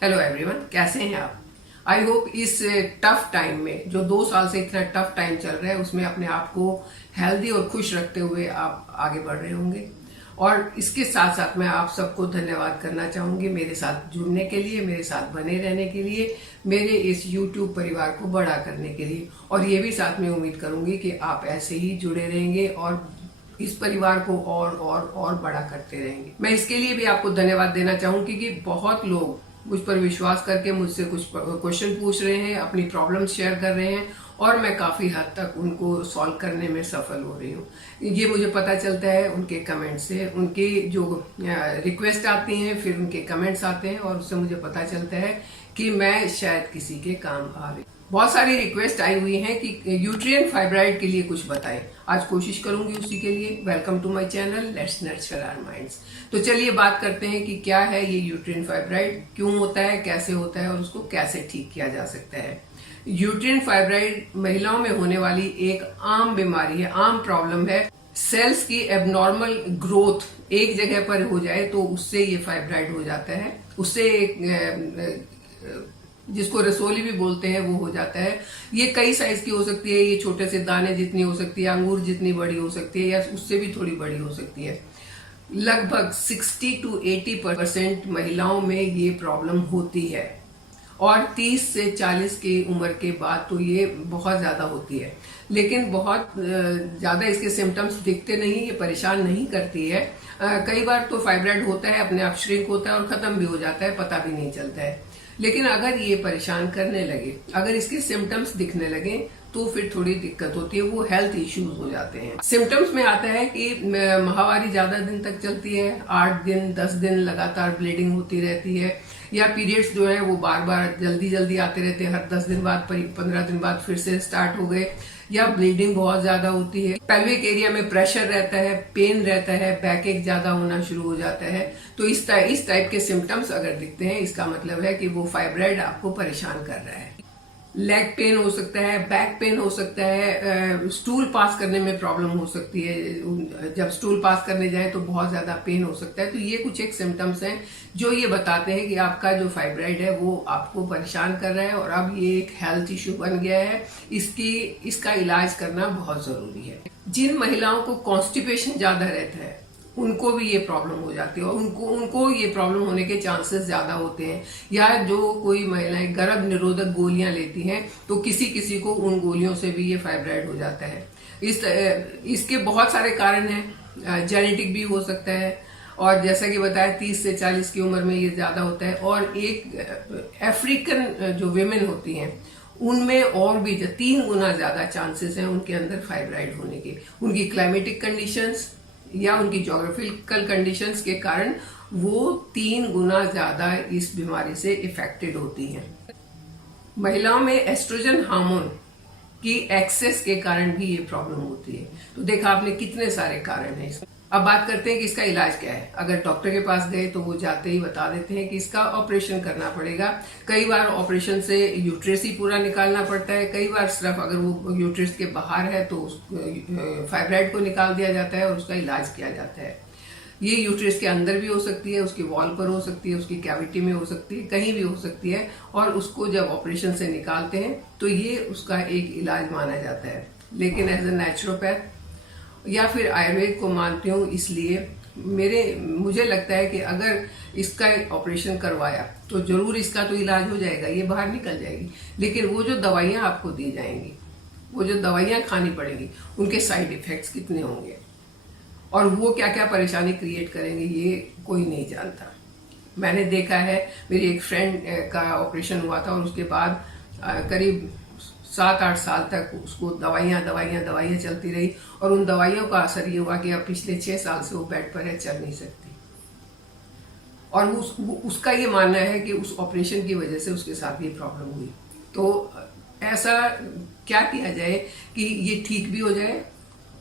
Hello everyone, कैसे हैं आप? आई होप इस टफ टाइम में, जो 2 साल से इतना टफ टाइम चल रहा है, उसमें अपने आप को हेल्दी और खुश रखते हुए आप आगे बढ़ रहे होंगे। और इसके साथ साथ मैं आप सबको धन्यवाद करना चाहूंगी मेरे साथ जुड़ने के लिए, मेरे साथ बने रहने के लिए, मेरे इस YouTube परिवार को बड़ा करने के लिए। और ये भी साथ में उम्मीद करूंगी कि आप ऐसे ही जुड़े रहेंगे और इस परिवार को और बड़ा करते रहेंगे। मैं इसके लिए भी आपको धन्यवाद देना चाहूंगी कि बहुत लोग मुझ पर विश्वास करके मुझसे कुछ क्वेश्चन पूछ रहे हैं, अपनी प्रॉब्लम्स शेयर कर रहे हैं और मैं काफी हद तक उनको सॉल्व करने में सफल हो रही हूँ। ये मुझे पता चलता है उनके कमेंट से, उनकी जो रिक्वेस्ट आती हैं, फिर उनके कमेंट्स आते हैं और उससे मुझे पता चलता है कि मैं शायद किसी के काम आ रही। बहुत सारी रिक्वेस्ट आई हुई हैं कि यूट्रियन फाइब्राइड के लिए कुछ बताएं। आज कोशिश करूंगी उसी के लिए। Welcome to my channel let's nurture our minds. तो चलिए बात करते हैं कि क्या है ये यूट्रियन फाइब्राइड, क्यों होता है, कैसे होता है और उसको कैसे ठीक किया जा सकता है। यूट्रियन फाइब्राइड महिलाओं में होने वाली एक आम बीमारी है, आम प्रॉब्लम है। सेल्स की एबनॉर्मल ग्रोथ एक जगह पर हो जाए तो उससे ये फाइब्राइड हो जाता है। उससे एक जिसको रसोली भी बोलते हैं वो हो जाता है। ये कई साइज की हो सकती है, ये छोटे से दाने जितनी हो सकती है, अंगूर जितनी बड़ी हो सकती है या उससे भी थोड़ी बड़ी हो सकती है। लगभग 60 to 80% महिलाओं में ये प्रॉब्लम होती है और 30 से 40 की उम्र के बाद तो ये बहुत ज्यादा होती है। लेकिन बहुत ज्यादा इसके सिम्टम्स दिखते नहीं, ये परेशान नहीं करती है। कई बार तो फाइब्राइड होता है, अपने आप श्रिंक होता है और खत्म भी हो जाता है, पता भी नहीं चलता है। लेकिन अगर ये परेशान करने लगे, अगर इसके सिम्टम्स दिखने लगे तो फिर थोड़ी दिक्कत होती है, वो हेल्थ इश्यूज हो जाते हैं। सिम्टम्स में आता है कि माहवारी ज्यादा दिन तक चलती है, 8 दिन 10 दिन लगातार ब्लीडिंग होती रहती है, या पीरियड्स जो है वो बार बार जल्दी जल्दी आते रहते हैं, हर 10 दिन बाद 15 दिन बाद फिर से स्टार्ट हो गए, या ब्लीडिंग बहुत ज्यादा होती है, पेल्विक एरिया में प्रेशर रहता है, पेन रहता है, बैक एक ज्यादा होना शुरू हो जाता है। तो इस टाइप के सिम्टम्स अगर दिखते हैं, इसका मतलब है कि वो फाइब्राइड आपको परेशान कर रहा है। लेग पेन हो सकता है, बैक पेन हो सकता है, स्टूल पास करने में प्रॉब्लम हो सकती है, जब स्टूल पास करने जाए तो बहुत ज्यादा पेन हो सकता है। तो ये कुछ एक सिम्टम्स हैं जो ये बताते हैं कि आपका जो फाइब्राइड है वो आपको परेशान कर रहा है और अब ये एक हेल्थ इश्यू बन गया है। इसका इलाज करना बहुत जरूरी है। जिन महिलाओं को कॉन्स्टिपेशन ज्यादा रहता है उनको भी ये प्रॉब्लम हो जाती है और उनको ये प्रॉब्लम होने के चांसेस ज्यादा होते हैं। या जो कोई महिलाएं गर्भ निरोधक गोलियां लेती हैं तो किसी किसी को उन गोलियों से भी ये फाइब्राइड हो जाता है। इसके बहुत सारे कारण हैं, जेनेटिक भी हो सकता है और जैसा कि बताया 30 से 40 की उम्र में ये ज्यादा होता है। और एक अफ्रीकन जो विमेन होती हैं उनमें और भी 3 गुना ज्यादा चांसेस हैं उनके अंदर फाइब्राइड होने के। उनकी क्लाइमेटिक कंडीशंस या उनकी जोग्राफिकल कंडीशंस के कारण वो 3 गुना ज्यादा इस बीमारी से इफेक्टेड होती हैं। महिलाओं में एस्ट्रोजन हार्मोन की एक्सेस के कारण भी ये प्रॉब्लम होती है। तो देखा आपने कितने सारे कारण हैं इसमें। अब बात करते हैं कि इसका इलाज क्या है। अगर डॉक्टर के पास गए तो वो जाते ही बता देते हैं कि इसका ऑपरेशन करना पड़ेगा। कई बार ऑपरेशन से यूट्रस ही पूरा निकालना पड़ता है, कई बार सिर्फ अगर वो यूट्रस के बाहर है तो फाइब्राइड को निकाल दिया जाता है और उसका इलाज किया जाता है। ये यूट्रस के अंदर भी हो सकती है, उसकी वॉल पर हो सकती है, उसकी कैविटी में हो सकती है, कहीं भी हो सकती है। और उसको जब ऑपरेशन से निकालते हैं तो ये उसका एक इलाज माना जाता है। लेकिन एज ए नेचुरोपैथ या फिर आयुर्वेद को मानती हूँ, इसलिए मुझे लगता है कि अगर इसका ऑपरेशन करवाया तो जरूर इसका तो इलाज हो जाएगा, ये बाहर निकल जाएगी। लेकिन वो जो दवाइयां आपको दी जाएंगी, वो जो दवाइयां खानी पड़ेंगी, उनके साइड इफेक्ट्स कितने होंगे और वो क्या क्या परेशानी क्रिएट करेंगे ये कोई नहीं जानता। मैंने देखा है, मेरी एक फ्रेंड का ऑपरेशन हुआ था और उसके बाद करीब 7-8 साल तक उसको दवाइयां चलती रही और उन दवाइयों का असर ये हुआ कि अब पिछले 6 साल से वो बेड पर है, चल नहीं सकती। और उसका ये मानना है कि उस ऑपरेशन की वजह से उसके साथ ये प्रॉब्लम हुई। तो ऐसा क्या किया जाए कि ये ठीक भी हो जाए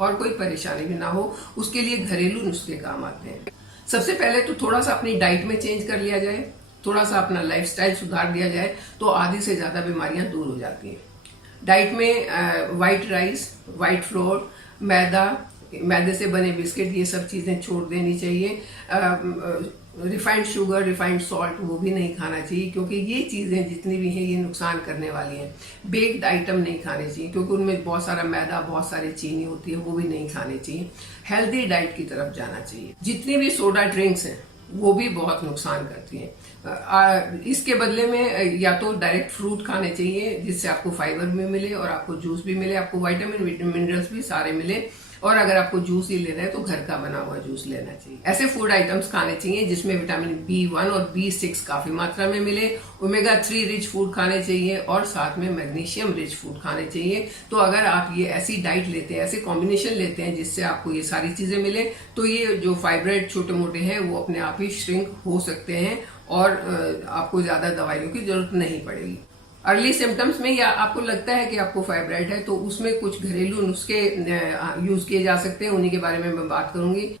और कोई परेशानी भी ना हो। उसके लिए घरेलू नुस्खे काम आते हैं। सबसे पहले तो थोड़ा सा अपनी डाइट में चेंज कर लिया जाए, थोड़ा सा अपना लाइफस्टाइल सुधार दिया जाए तो आधी से ज्यादा बीमारियां दूर हो जाती हैं। डाइट में व्हाइट राइस, व्हाइट फ्लोर, मैदे से बने बिस्किट, ये सब चीजें छोड़ देनी चाहिए। रिफाइंड शुगर, रिफाइंड सॉल्ट वो भी नहीं खाना चाहिए, क्योंकि ये चीज़ें जितनी भी हैं ये नुकसान करने वाली हैं। बेक्ड आइटम नहीं खाने चाहिए, क्योंकि उनमें बहुत सारा मैदा, बहुत सारी चीनी होती है, वो भी नहीं खाने चाहिए। हेल्दी डाइट की तरफ जाना चाहिए। जितनी भी सोडा ड्रिंक्स हैं वो भी बहुत नुकसान करती हैं। इसके बदले में या तो डायरेक्ट फ्रूट खाने चाहिए, जिससे आपको फाइबर भी मिले और आपको जूस भी मिले, आपको विटामिन मिनरल्स भी सारे मिले। और अगर आपको जूस ही लेना है तो घर का बना हुआ जूस लेना चाहिए। ऐसे फूड आइटम्स खाने चाहिए जिसमें विटामिन B1 और B6 काफी मात्रा में मिले। ओमेगा 3 रिच फूड खाने चाहिए और साथ में मैग्नीशियम रिच फूड खाने चाहिए। तो अगर आप ये ऐसी डाइट लेते हैं, ऐसे कॉम्बिनेशन लेते हैं जिससे आपको ये सारी चीजें मिले, तो ये जो फाइब्रॉइड छोटे मोटे हैं वो अपने आप ही श्रिंक हो सकते हैं और आपको ज्यादा दवाइयों की जरूरत नहीं पड़ेगी। अर्ली सिम्टम्स में या आपको लगता है कि आपको फाइब्रॉइड है तो उसमें कुछ घरेलू नुस्खे यूज किए जा सकते हैं, उन्हीं के बारे में मैं बात करूंगी।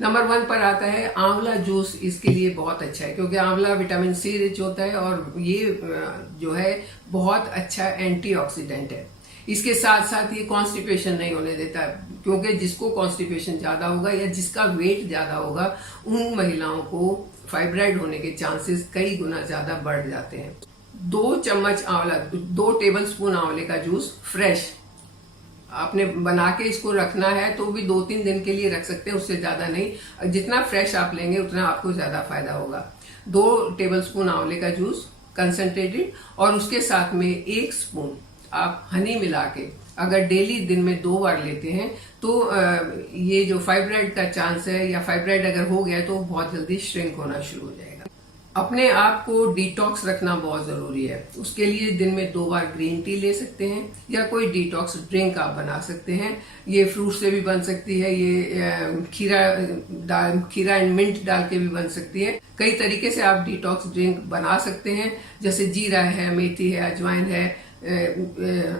नंबर 1 पर आता है आंवला जूस। इसके लिए बहुत अच्छा है क्योंकि आंवला विटामिन C रिच होता है और ये जो है बहुत अच्छा एंटीऑक्सीडेंट है। इसके साथ साथ ये कॉन्स्टिपेशन नहीं होने देता, क्योंकि जिसको कॉन्स्टिपेशन ज्यादा होगा या जिसका वेट ज्यादा होगा उन महिलाओं को फाइब्रॉइड होने के चांसेस कई गुना ज्यादा बढ़ जाते हैं। 2 चम्मच आंवला, 2 टेबलस्पून आंवले का जूस फ्रेश आपने बना के इसको रखना है तो भी 2-3 दिन के लिए रख सकते हैं, उससे ज्यादा नहीं। जितना फ्रेश आप लेंगे उतना आपको ज्यादा फायदा होगा। 2 टेबलस्पून आंवले का जूस कंसंट्रेटेड और उसके साथ में 1 स्पून आप हनी मिला के अगर डेली दिन में 2 बार लेते हैं तो ये जो फाइब्रॉइड का चांस है या फाइब्रॉइड अगर हो गया तो बहुत जल्दी श्रिंक होना शुरू हो जाएगा। अपने आप को डिटॉक्स रखना बहुत जरूरी है। उसके लिए दिन में 2 बार ग्रीन टी ले सकते हैं या कोई डिटॉक्स ड्रिंक आप बना सकते हैं। ये फ्रूट से भी बन सकती है, ये खीरा एंड मिंट डाल के भी बन सकती है। कई तरीके से आप डिटॉक्स ड्रिंक बना सकते हैं, जैसे जीरा है, मेथी है, अजवाइन है,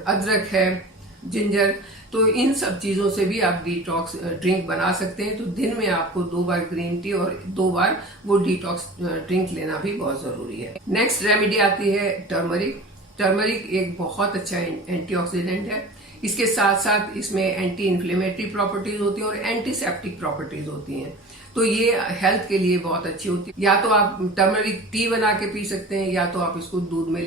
अदरक है, जिंजर। तो इन सब चीजों से भी आप डिटॉक्स ड्रिंक बना सकते हैं। तो दिन में आपको 2 बार ग्रीन टी और 2 बार वो डिटॉक्स ड्रिंक लेना भी बहुत जरूरी है। नेक्स्ट रेमेडी आती है टर्मरिक। टर्मरिक एक बहुत अच्छा एंटीऑक्सीडेंट है। इसके साथ साथ इसमें एंटी इन्फ्लेमेटरी प्रॉपर्टीज होती हैं और एंटीसेप्टिक प्रॉपर्टीज होती हैं। तो ये हेल्थ के लिए बहुत अच्छी होती है। या तो आप टर्मरिक टी बना के पी सकते हैं या तो आप इसको दूध में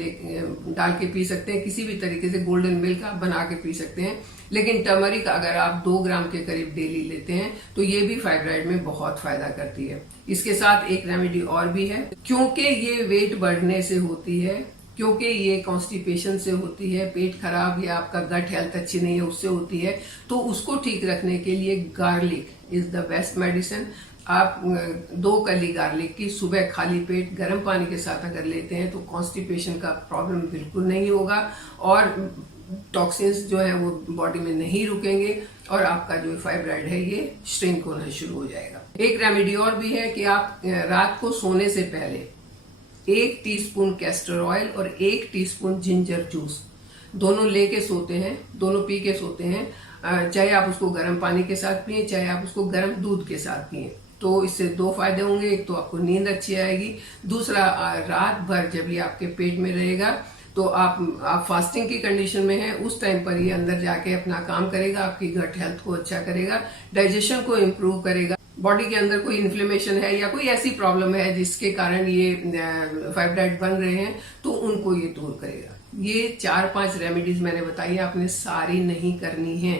डाल के पी सकते हैं। किसी भी तरीके से गोल्डन मिल्क आप बना के पी सकते हैं। लेकिन टर्मरिक अगर आप 2 ग्राम के करीब डेली लेते हैं तो ये भी फाइब्रॉइड में बहुत फायदा करती है। इसके साथ एक रेमेडी और भी है, क्योंकि ये वेट बढ़ने से होती है, क्योंकि ये कॉन्स्टिपेशन से होती है, पेट खराब या आपका गट हेल्थ अच्छी नहीं है उससे होती है, तो उसको ठीक रखने के लिए garlic is the best medicine. आप 2 कली गार्लिक की सुबह खाली पेट गर्म पानी के साथ अगर लेते हैं तो कॉन्स्टिपेशन का प्रॉब्लम बिल्कुल नहीं होगा और टॉक्सिन्स जो है वो बॉडी में नहीं रुकेंगे और आपका जो फाइब्रॉइड है ये श्रिंक होना शुरू हो जाएगा। एक रेमेडी और भी है कि आप रात को सोने से पहले 1 टीस्पून कैस्टर ऑयल और 1 टीस्पून जिंजर जूस दोनों लेके सोते हैं, दोनों पी के सोते हैं। चाहे आप उसको गर्म पानी के साथ पिए, चाहे आप उसको गर्म दूध के साथ पिए। तो इससे 2 फायदे होंगे। एक तो आपको नींद अच्छी आएगी, दूसरा रात भर जब ये आपके पेट में रहेगा तो आप फास्टिंग की कंडीशन में हैं, उस टाइम पर ये अंदर जाके अपना काम करेगा, आपकी गट हेल्थ को अच्छा करेगा, डाइजेशन को इम्प्रूव करेगा। बॉडी के अंदर कोई इन्फ्लेमेशन है या कोई ऐसी प्रॉब्लम है जिसके कारण ये फाइब्रॉइड बन रहे हैं तो उनको ये दूर करेगा। ये 4-5 रेमेडीज मैंने बताई, आपने सारी नहीं करनी है,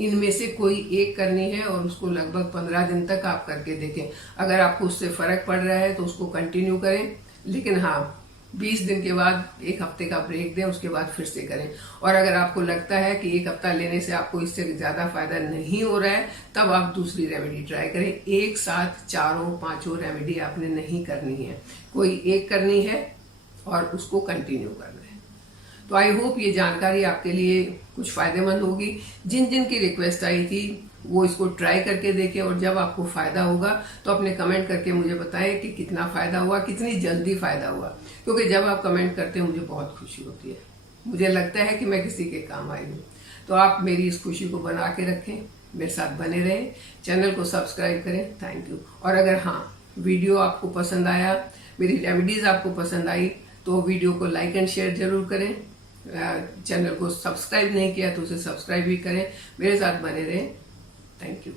इनमें से कोई एक करनी है और उसको लगभग 15 दिन तक आप करके देखें। अगर आपको उससे फर्क पड़ रहा है तो उसको कंटिन्यू करें, लेकिन हाँ 20 दिन के बाद 1 हफ्ते का ब्रेक दें, उसके बाद फिर से करें। और अगर आपको लगता है कि 1 हफ्ता लेने से आपको इससे ज्यादा फायदा नहीं हो रहा है तब आप दूसरी रेमेडी ट्राई करें। एक साथ 4-5 रेमेडी आपने नहीं करनी है, कोई एक करनी है और उसको कंटिन्यू करना है। तो आई होप ये जानकारी आपके लिए कुछ फायदेमंद होगी। जिन जिन की रिक्वेस्ट आई थी वो इसको ट्राई करके देखें और जब आपको फायदा होगा तो अपने कमेंट करके मुझे बताएं कि कितना फायदा हुआ, कितनी जल्दी फायदा हुआ। क्योंकि जब आप कमेंट करते हैं मुझे बहुत खुशी होती है, मुझे लगता है कि मैं किसी के काम आई हूँ। तो आप मेरी इस खुशी को बना के रखें, मेरे साथ बने रहें, चैनल को सब्सक्राइब करें। Thank you. और अगर हाँ वीडियो आपको पसंद आया, मेरी रेमेडीज आपको पसंद आई, तो वीडियो को लाइक एंड शेयर जरूर करें। चैनल को सब्सक्राइब नहीं किया तो उसे सब्सक्राइब भी करें। मेरे साथ बने रहें। Thank you.